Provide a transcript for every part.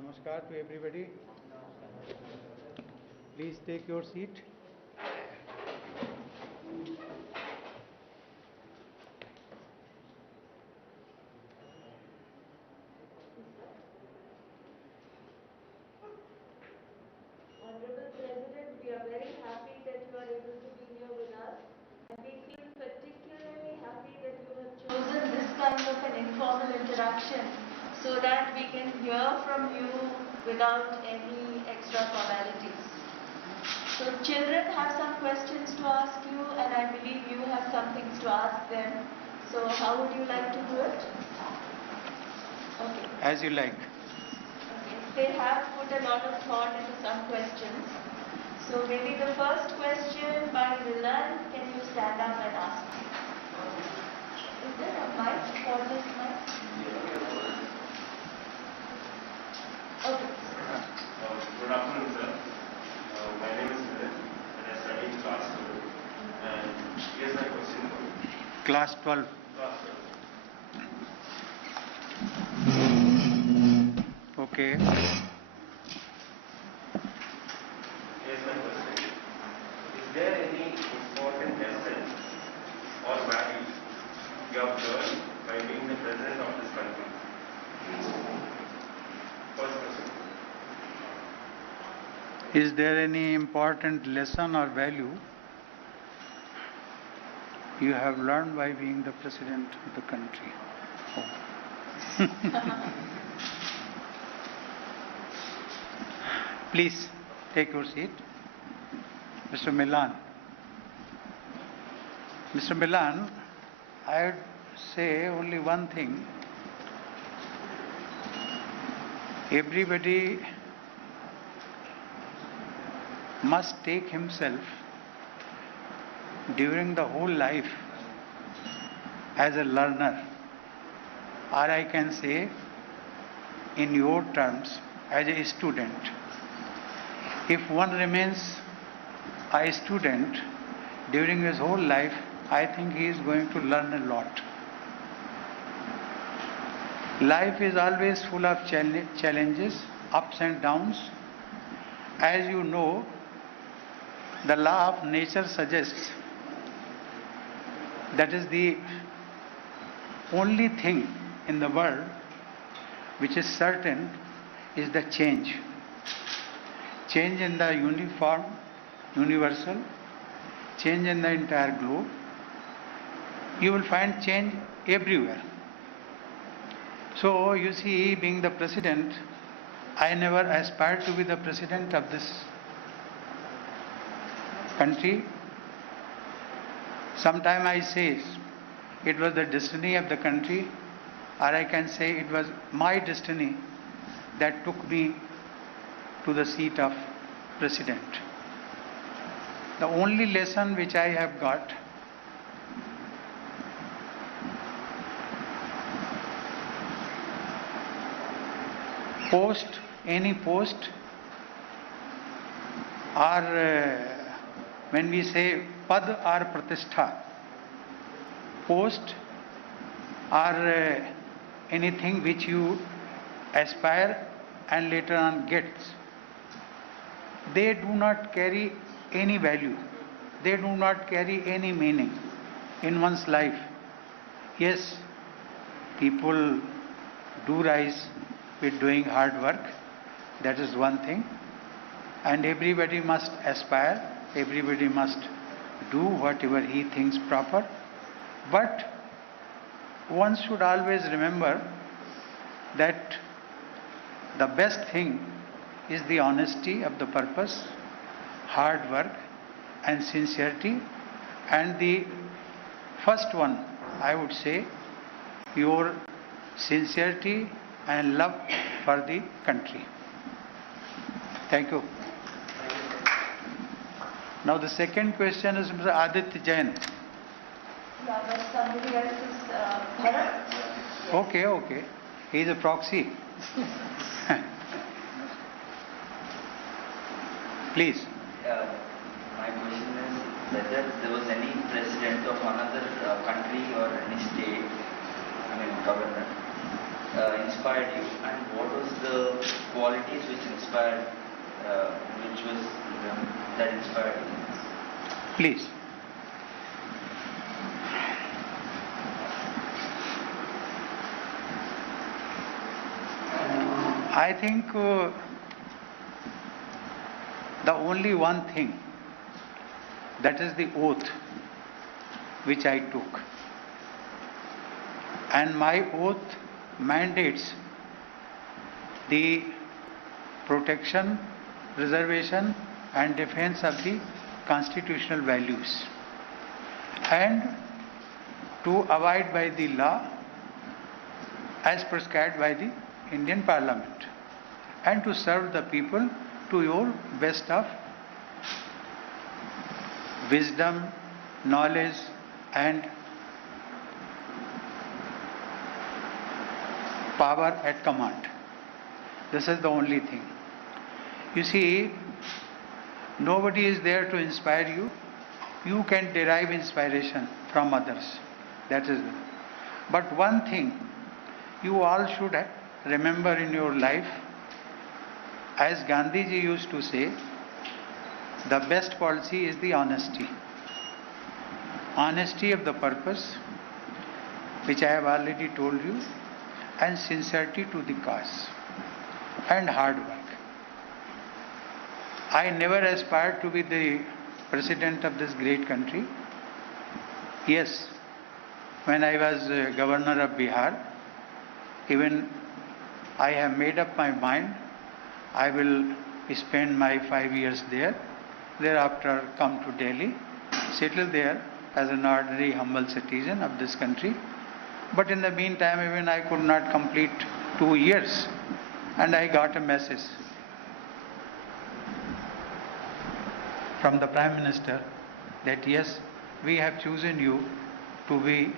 Namaskar to everybody. Please take your seat. Honorable President, we are very happy that you are able to be here with us. And we feel particularly happy that you have chosen this kind of an informal interaction so that we can hear from you without any extra formalities. So children have some questions to ask you, and I believe you have some things to ask them. So how would you like to do it? Okay. As you like. Okay. They have put a lot of thought into some questions. So maybe the first question by Milan, can you stand up and ask? Is there a mic for this mic? Okay. Good afternoon, sir. My name is Milan and I study in class 12. And here's my question for you. Class 12. Class 12. Okay. Here's my question. Is there any important lesson or value you have learned by being the president of this country? First question. Is there any important lesson or value you have learned by being the president of the country? Oh. Please take your seat. Mr. Milan. Mr. Milan, I would say only one thing. Everybody must take himself during the whole life as a learner, or I can say in your terms as a student. If one remains a student during his whole life, I think he is going to learn a lot. Life is always full of challenges, ups and downs. As you know, the law of nature suggests that is the only thing in the world which is certain is the change. Change in the uniform, universal, change in the entire globe. You will find change everywhere. So, you see, being the president, I never aspired to be the president of this country. Sometime I say it was the destiny of the country, or I can say it was my destiny that took me to the seat of president. The only lesson which I have got any post or when we say pad or pratishtha, post or anything which you aspire and later on gets, they do not carry any value, they do not carry any meaning in one's life. Yes, people do rise with doing hard work, that is one thing, and everybody must aspire, everybody must do whatever he thinks proper, but one should always remember that the best thing is the honesty of the purpose, hard work and sincerity, and the first one, I would say, your sincerity and love for the country. Thank you. Now the second question is Mr. Aditya Jain. Yeah, but somebody else is Bharat. Okay. He is a proxy. Please. My question is whether there was any president of another country or any state, government, inspired you, and what was the quality qualities which inspired, which was that inspired you? Please. I think the only one thing, that is the oath which I took. And my oath mandates the protection, preservation and defense of the constitutional values, and to abide by the law as prescribed by the Indian Parliament, and to serve the people to your best of wisdom, knowledge and power at command. This is the only thing. You see, nobody is there to inspire you. You can derive inspiration from others. That is it. But one thing you all should remember in your life, as Gandhiji used to say, the best policy is the honesty. Honesty of the purpose, which I have already told you, and sincerity to the cause, and hard work. I never aspired to be the president of this great country. Yes, when I was governor of Bihar, even I have made up my mind, I will spend my 5 years there, thereafter come to Delhi, settle there as an ordinary humble citizen of this country. But in the meantime, even I could not complete 2 years, and I got a message from the Prime Minister that yes, we have chosen you to be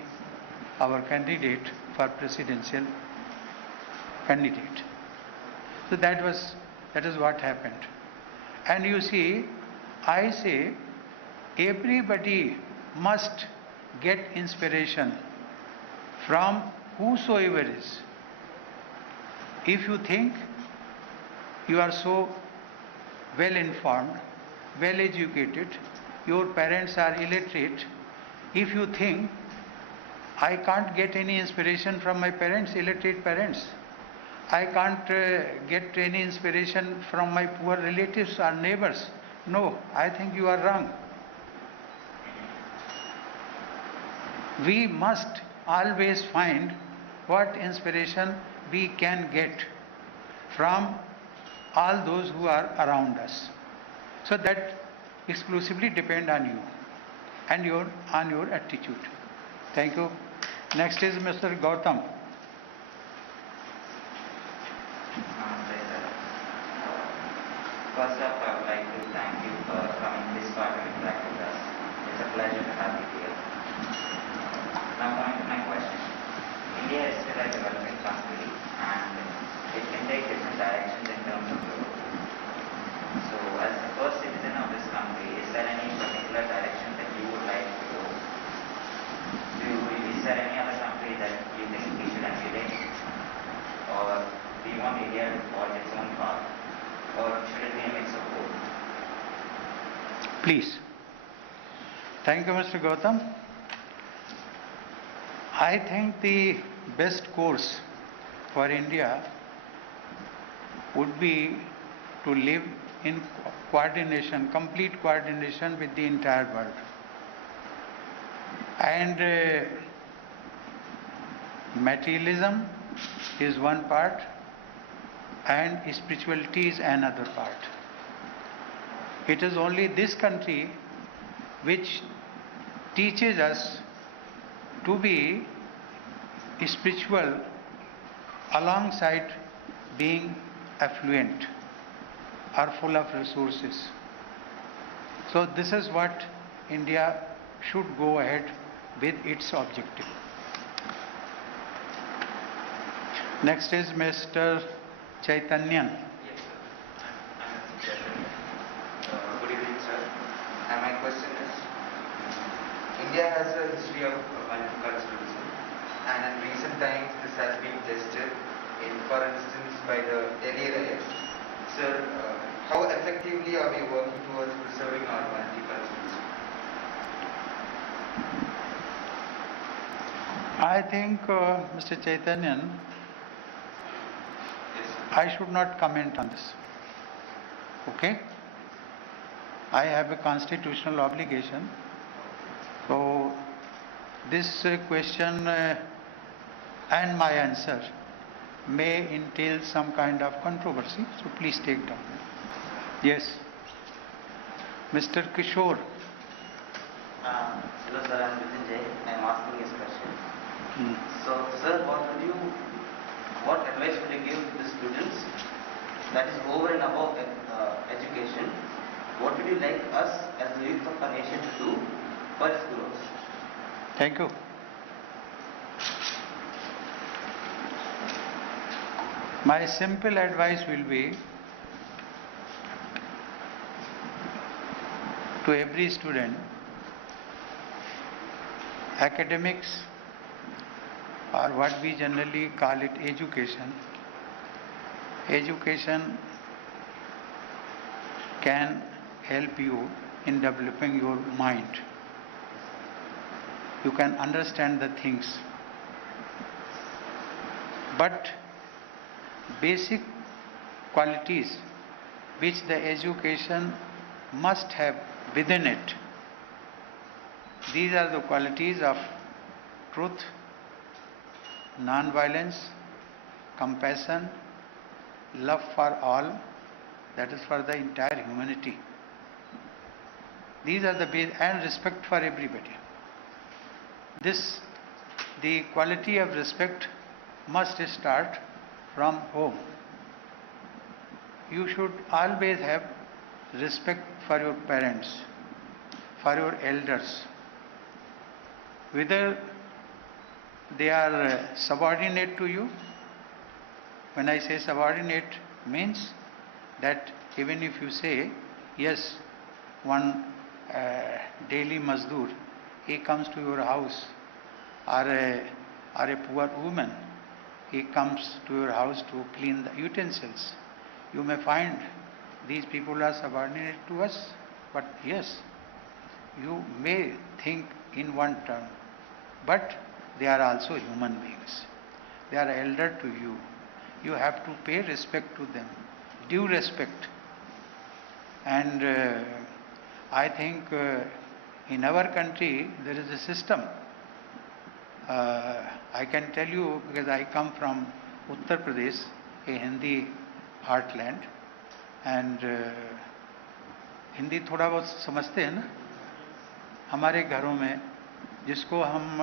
our candidate for presidential candidate. So that is what happened. And you see, I say everybody must get inspiration from whosoever is. If you think you are so well informed, well educated, your parents are illiterate, if you think I can't get any inspiration from my parents, illiterate parents, I can't get any inspiration from my poor relatives or neighbors, no, I think you are wrong. We must always find what inspiration we can get from all those who are around us. So that exclusively depend on you and on your attitude. Thank you. Next is Mr. Gautam. First off, I would like to thank you for coming this far to interact with us. It's a pleasure to have you here. Now coming to my question. India is still a developing country and it can take different directions in terms of growth. So as the first citizen of this country, is there any particular direction that you would like to go? Is there any other country that you think we should emulate? Or do you want India to follow its own path? Or should it be a mix of both? Please. Thank you, Mr. Gautam. I think the best course for India would be to live in coordination, complete coordination with the entire world. And materialism is one part and spirituality is another part. It is only this country which teaches us to be spiritual alongside being affluent or full of resources. So this is what India should go ahead with its objective. Next is Mr. Chaitanyan. Yes, sir. I'm good evening, sir. And my question is, India has a history of multiculturalism, and in recent times this has been tested, for instance, by the Delhi riots, Sir, how effectively are we working towards preserving our multiculturalism? I think, Mr. Chaitanyan, Yes, sir. I should not comment on this. Okay? I have a constitutional obligation. So, this question and my answer may entail some kind of controversy. So, please take down. Yes. Mr. Kishore. Hello sir, I'm Vijay. I'm asking this question. Hmm. So sir, what advice would you give to the students that is over and above education? What would you like us as the youth of our nation to do for its growth? Thank you. My simple advice will be to every student, academics, or what we generally call it education. Education can help you in developing your mind. You can understand the things. But basic qualities which the education must have within it, these are the qualities of truth, non-violence, compassion, love for all, that is for the entire humanity. These are the basic, and respect for everybody. The quality of respect must start from home. You should always have respect for your parents, for your elders, whether they are subordinate to you. When I say subordinate, means that even if you say, yes, one daily mazdoor, he comes to your house, or a poor woman, he comes to your house to clean the utensils. You may find these people are subordinate to us, but yes, you may think in one term, but they are also human beings. They are elder to you. You have to pay respect to them, due respect. And I think in our country there is a system. I can tell you because I come from Uttar Pradesh, a Hindi heartland, and Hindi थोड़ा बहुत समझते हैं ना हमारे घरों में जिसको हम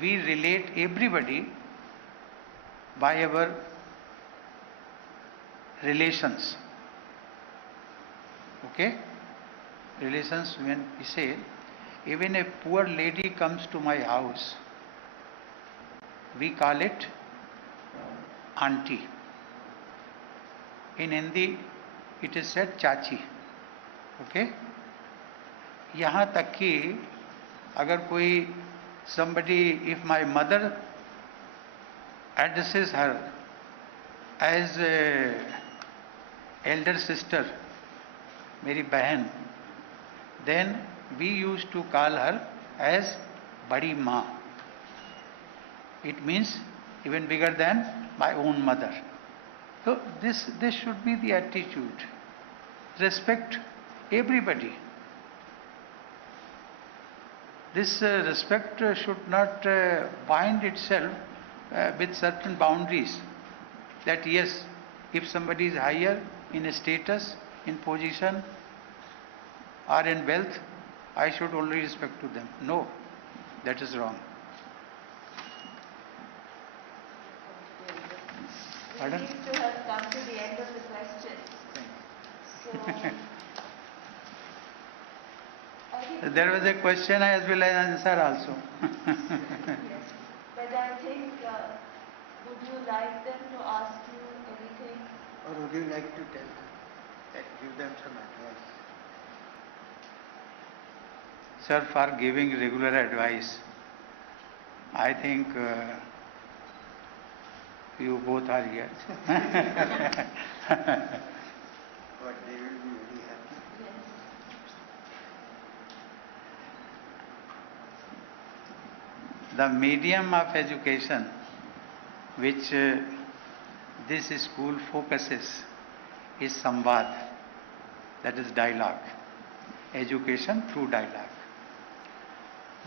we relate everybody by our relations. Okay? Relations, when we say, even a poor lady comes to my house, we call it auntie. In Hindi, it is said chachi. Okay? यहाँ तक कि अगर कोई somebody, if my mother addresses her as a elder sister, मेरी बहन, then we used to call her as badi maa. It means even bigger than my own mother. So this should be the attitude. Respect everybody. This respect should not bind itself with certain boundaries. That yes, if somebody is higher in status, in position, or in wealth, I should only respect to them. No, that is wrong. We Pardon? seem to have come to the end of the questions. So, I think There was a question as well as answer also. yes. But I think, would you like them to ask you anything? Or would you like to tell them, give them some advice? Sir, for giving regular advice, I think You both are here. But they will be very happy. Yes. The medium of education which this school focuses is samvad, that is dialogue. Education through dialogue.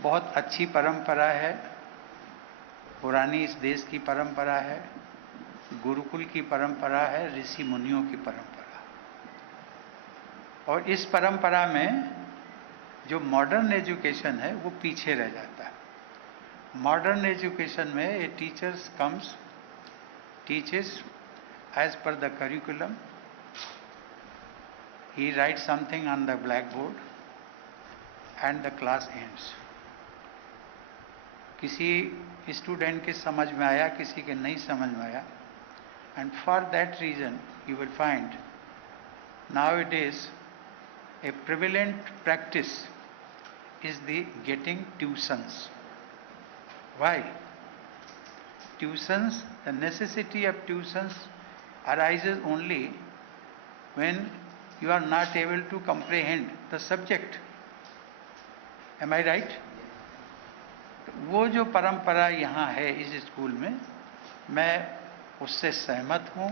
बहुत अच्छी परंपरा है, पुरानी इस देश की परंपरा है, गुरुकुल की परंपरा है, ऋषि मुनियों की परंपरा। और इस परंपरा में जो मॉडर्न एजुकेशन है वो पीछे रह जाता है। मॉडर्न एजुकेशन में a teachers comes, teaches as per the curriculum, he writes something on the blackboard and the class ends. किसी स्टूडेंट के समझ में आया, किसी के नहीं समझ में आया, and for that reason you will find nowadays a prevalent practice is the getting tuitions. Why? Tuitions, the necessity of tuitions arises only when you are not able to comprehend the subject. Am I right? वो जो परंपरा यहाँ है इस school में, मैं उससे सहमत हूँ,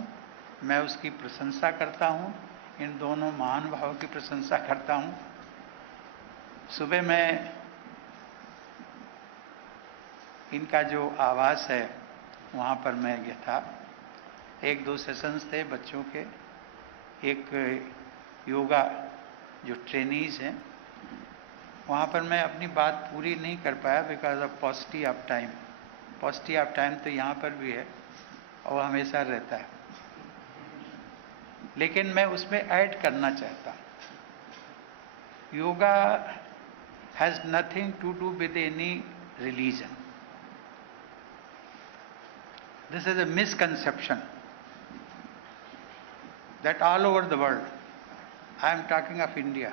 मैं उसकी प्रशंसा करता हूँ, इन दोनों महान भावों की प्रशंसा करता हूँ। सुबह मैं इनका जो आवास है वहाँ पर मैं गया था, एक दो सेशंस थे बच्चों के, एक योगा जो ट्रेनीज हैं, वहाँ पर मैं अपनी बात पूरी नहीं कर पाया because of पॉसिटी of time. पॉसिटी of time तो यहाँ पर भी है और हमेशा रहता है, लेकिन मैं उसमें ऐड करना चाहता हूँ। Yoga has nothing to do with any religion. This is a misconception that all over the world, I am talking of India,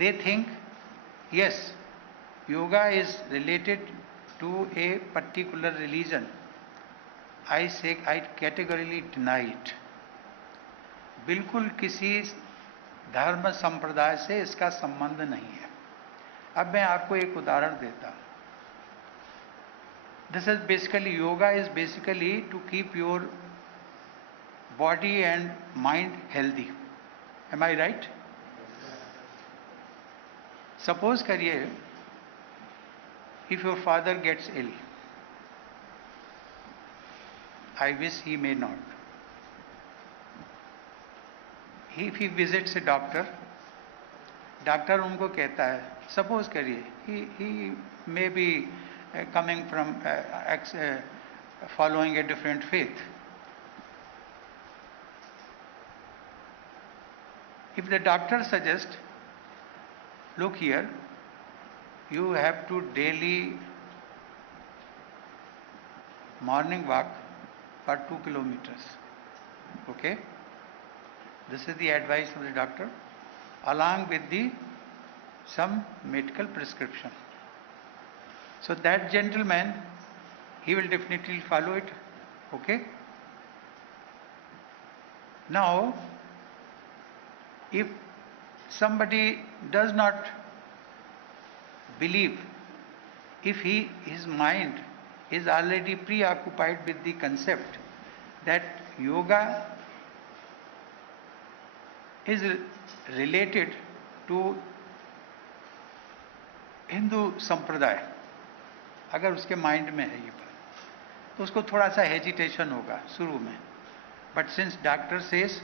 they think, yes, yoga is related to a particular religion. I categorically deny it. बिल्कुल किसी धर्म संप्रदाय से इसका संबंध नहीं है। अब मैं आपको एक उदाहरण देता हूँ। This is basically, yoga is basically to keep your body and mind healthy. Am I right? Suppose करिए, if your father gets ill, I wish he may not. If he visits a doctor, doctor उनको कहता है, suppose करिए he may be coming from following a different faith. If the doctor suggests, look here, you have to daily morning walk for 2 kilometers. Okay? This is the advice of the doctor, along with some medical prescription. So that gentleman, he will definitely follow it. Okay? Now, if somebody does not believe, if his mind is already preoccupied with the concept that yoga is related to Hindu संप्रदाय, अगर उसके mind में है ये बात, तो उसको थोड़ा सा हेजिटेशन होगा शुरू में. बट सिंस डॉक्टर सेज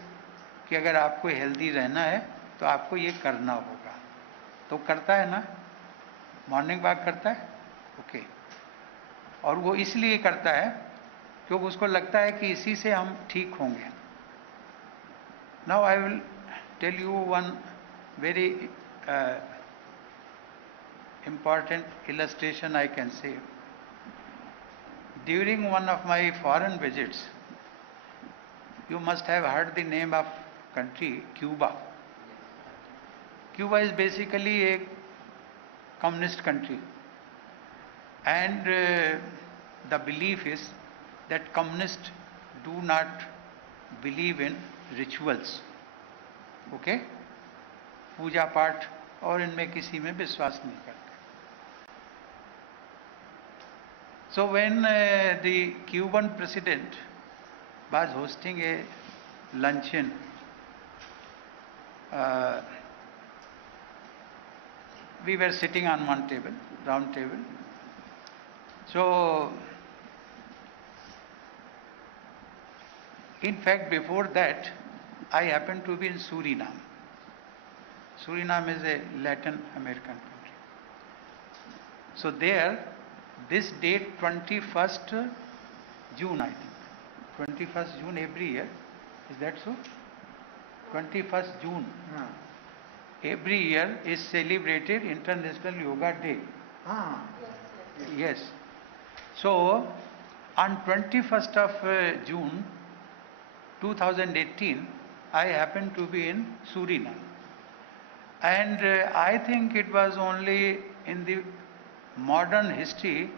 कि अगर आपको हेल्दी रहना है तो आपको ये करना होगा, तो करता है ना, मॉर्निंग वॉक करता है. ओके. और वो इसलिए करता है क्योंकि उसको लगता है कि इसी से हम ठीक होंगे. Now I will tell you one very important illustration I can say. During one of my foreign visits, you must have heard the name of country, Cuba. Cuba is basically a communist country, And the belief is that communists do not believe in rituals. Okay? पूजा पाठ और इनमें किसी में विश्वास नहीं करते. So when the Cuban president was hosting a luncheon, we were sitting on one table, round table. So, in fact, before that, I happened to be in Suriname. Suriname is a Latin American country. So there, this date, 21st June, I think. 21st June every year. Is that so? 21st June. Every year is celebrated International Yoga Day. Yes. So, on 21st of June 2018, I happened to be in Suriname. And I think it was only in the modern history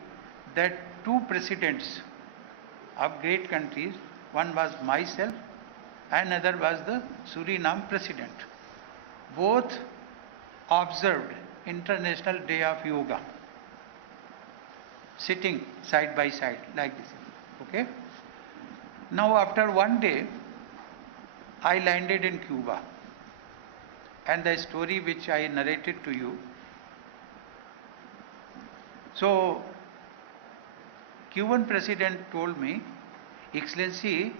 that two presidents of great countries, one was myself and another was the Suriname president, both observed International Day of Yoga, sitting side by side like this. Okay? Now after one day, I landed in Cuba, and the story which I narrated to you. So, Cuban president told me, Excellency,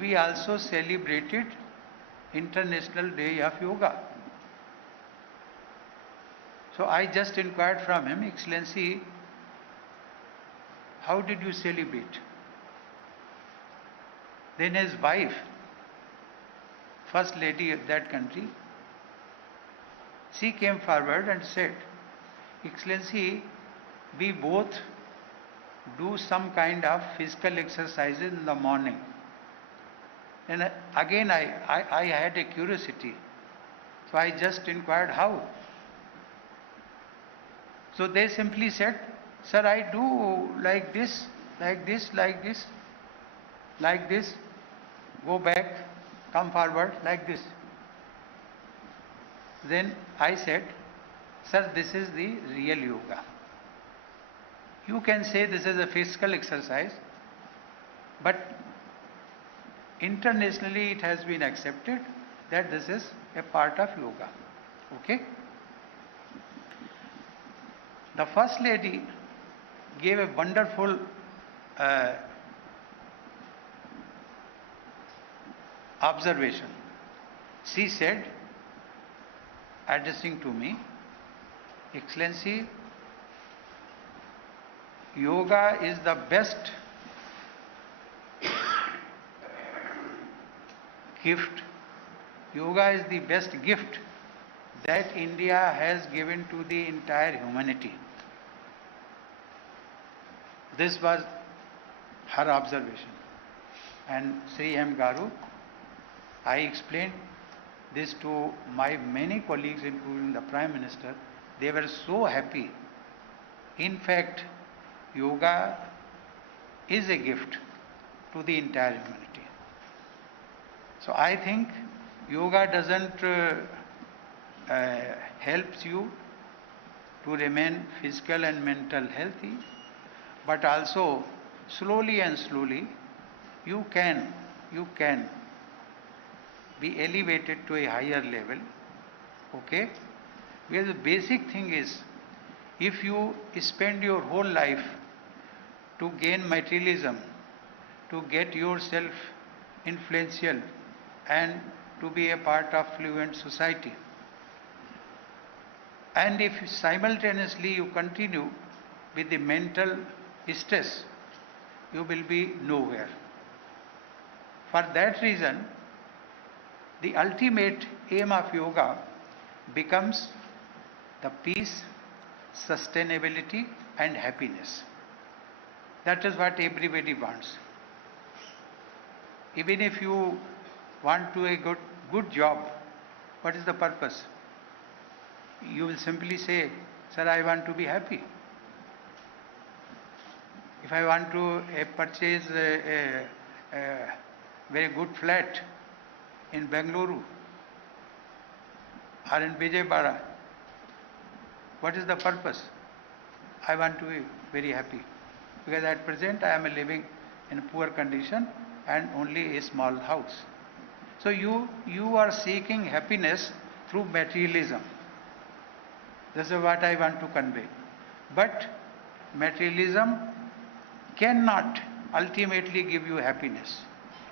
we also celebrated International Day of Yoga. So I just inquired from him, Excellency, how did you celebrate? Then his wife, first lady of that country, she came forward and said, Excellency, we both do some kind of physical exercises in the morning. And again I had a curiosity. So I just inquired how. So they simply said, Sir, I do like this, like this, like this, like this, go back, come forward, like this. Then I said, Sir, this is the real yoga. You can say this is a physical exercise, but internationally it has been accepted that this is a part of yoga. Okay? The first lady gave a wonderful observation. She said, addressing to me, Excellency, yoga is the best gift. Yoga is the best gift that India has given to the entire humanity. This was her observation. And Sri M. Garu, I explained this to my many colleagues, including the Prime Minister. They were so happy. In fact, yoga is a gift to the entire humanity. So I think yoga doesn't helps you to remain physical and mental healthy, but also slowly and slowly you can be elevated to a higher level. Okay? Because the basic thing is, if you spend your whole life to gain materialism, to get yourself influential and to be a part of fluent society, and if simultaneously you continue with the mental stress, you will be nowhere. For that reason, the ultimate aim of yoga becomes the peace, sustainability and happiness. That is what everybody wants. Even if you want to a good job, what is the purpose? You will simply say, Sir, I want to be happy. If I want to purchase a very good flat in Bengaluru or in Vijayawada, what is the purpose? I want to be very happy because at present I am living in poor condition and only a small house. So you are seeking happiness through materialism. This is what I want to convey. But materialism cannot ultimately give you happiness.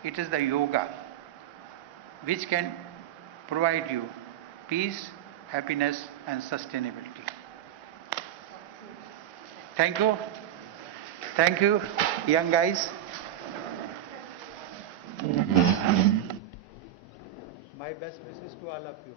It is the yoga which can provide you peace, happiness and sustainability. Thank you. Thank you, young guys. My best wishes to all of you.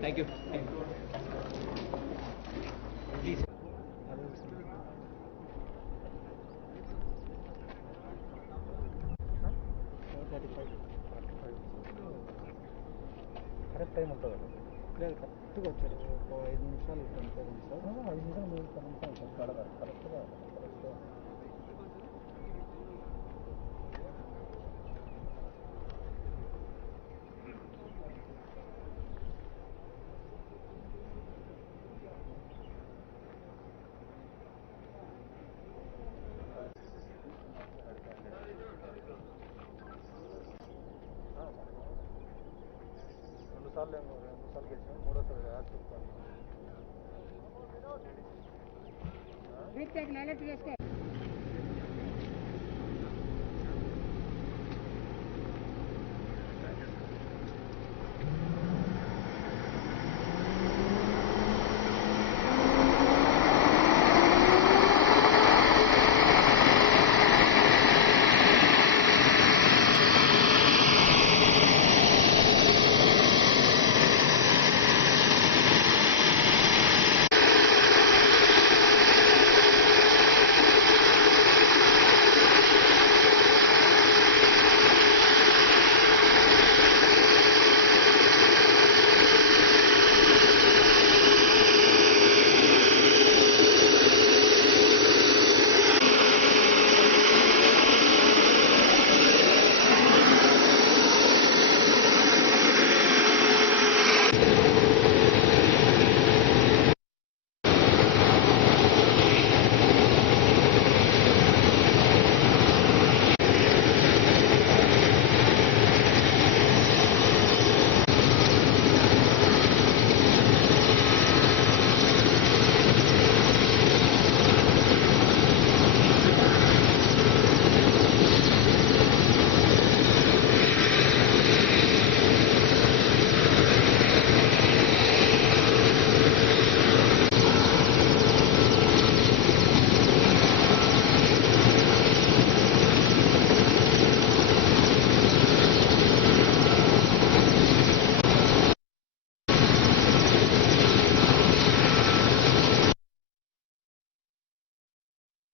Thank you. Please. Correct time ఉంటుంది లేదు కరెక్ట్గా వచ్చాడు ఒక 5 నిమిషాలు ఉంటుంది sir 5 నిమిషాలు కరెక్ట్గా రెండుసార్లు గెలిచాను మూడోసారి యాడ్ చెప్తాను